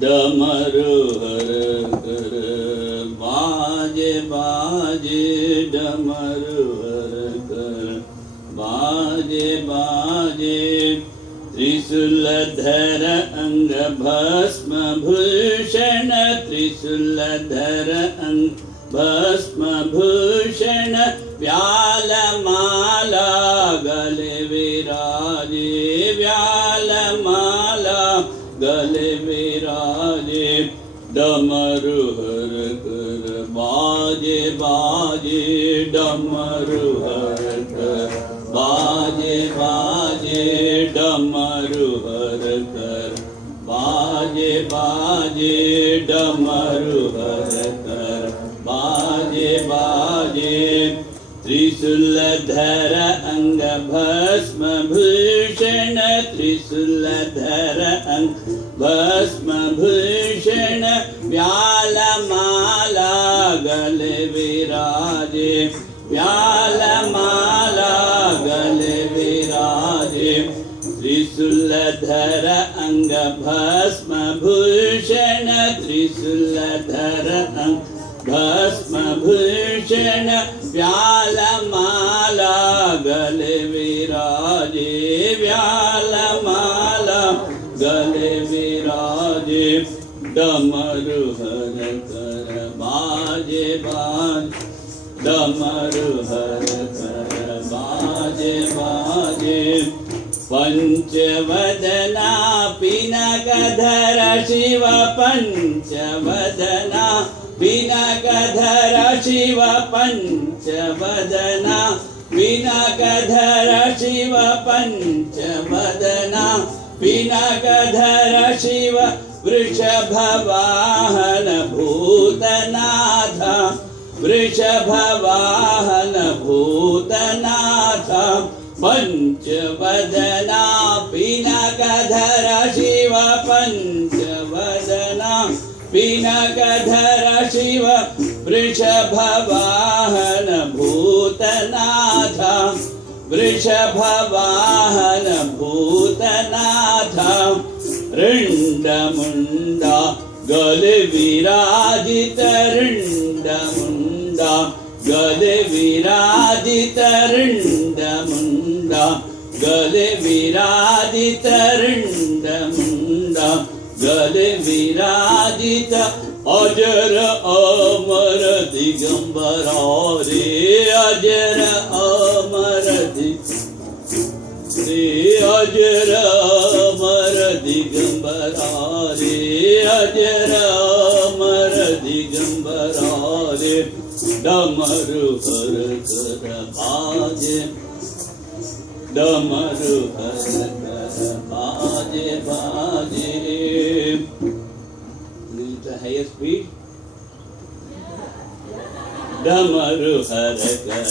डमरू हर कर बाजे बाजे डमरू हर कर बाजे बाजे त्रिशूलधर अंग भस्म भूषण त्रिशूलधर अंग भस्म भूषण व्याल माला गले विराजे व्याल माला गले विराजे डमरू हर कर बाजे बाजे डमरू हर कर बाजे बाजे डमरू हर कर बाजे बाजे डमरू हर कर बाजे बाजे त्रिशूलधर अंग भस्म भूषण त्रिशूलधर अंग भस्म भूषण व्याल माला गले विराजे व्याल माला गले विराजे त्रिशूलधर अंग भस्म भूषण त्रिशूलधर अंग भस्म भूषण व्याल माला गले विराजे व्याल माला गले विराजे डमरू हर कर बाजे बाजे डमरू हर कर बाजे बाजे पंचवदना पिनकधर शिव पंचवदना पिनकधर शिव पंचवदना पिनकधर शिव पंचवदना पिनकधर शिव वृषभवाहन भूतनाथ वृषभवाहन भूतनाथ पंचवदना पिनकधर शिव पंचवदना पिनकधर शिव वृषभवाहन भूतनाथ वृषभवाहन भूतनाथ ऋण्डमुण्डा गले विराजित ऋण्डमुण्डा गले विराजित ऋण्डमुण्डा गले विराजित ऋण्डमुण्डा गले विराजित अजर अमर दिगंबरा रे अजर अमर रे अजर अमर दिगंबरा रे अजर अमर दिगंबरा रे डमरू हर कर बाजे डमरू हर कर बाजे बाजे हाईएस्ट स्पीड डमरू हर कर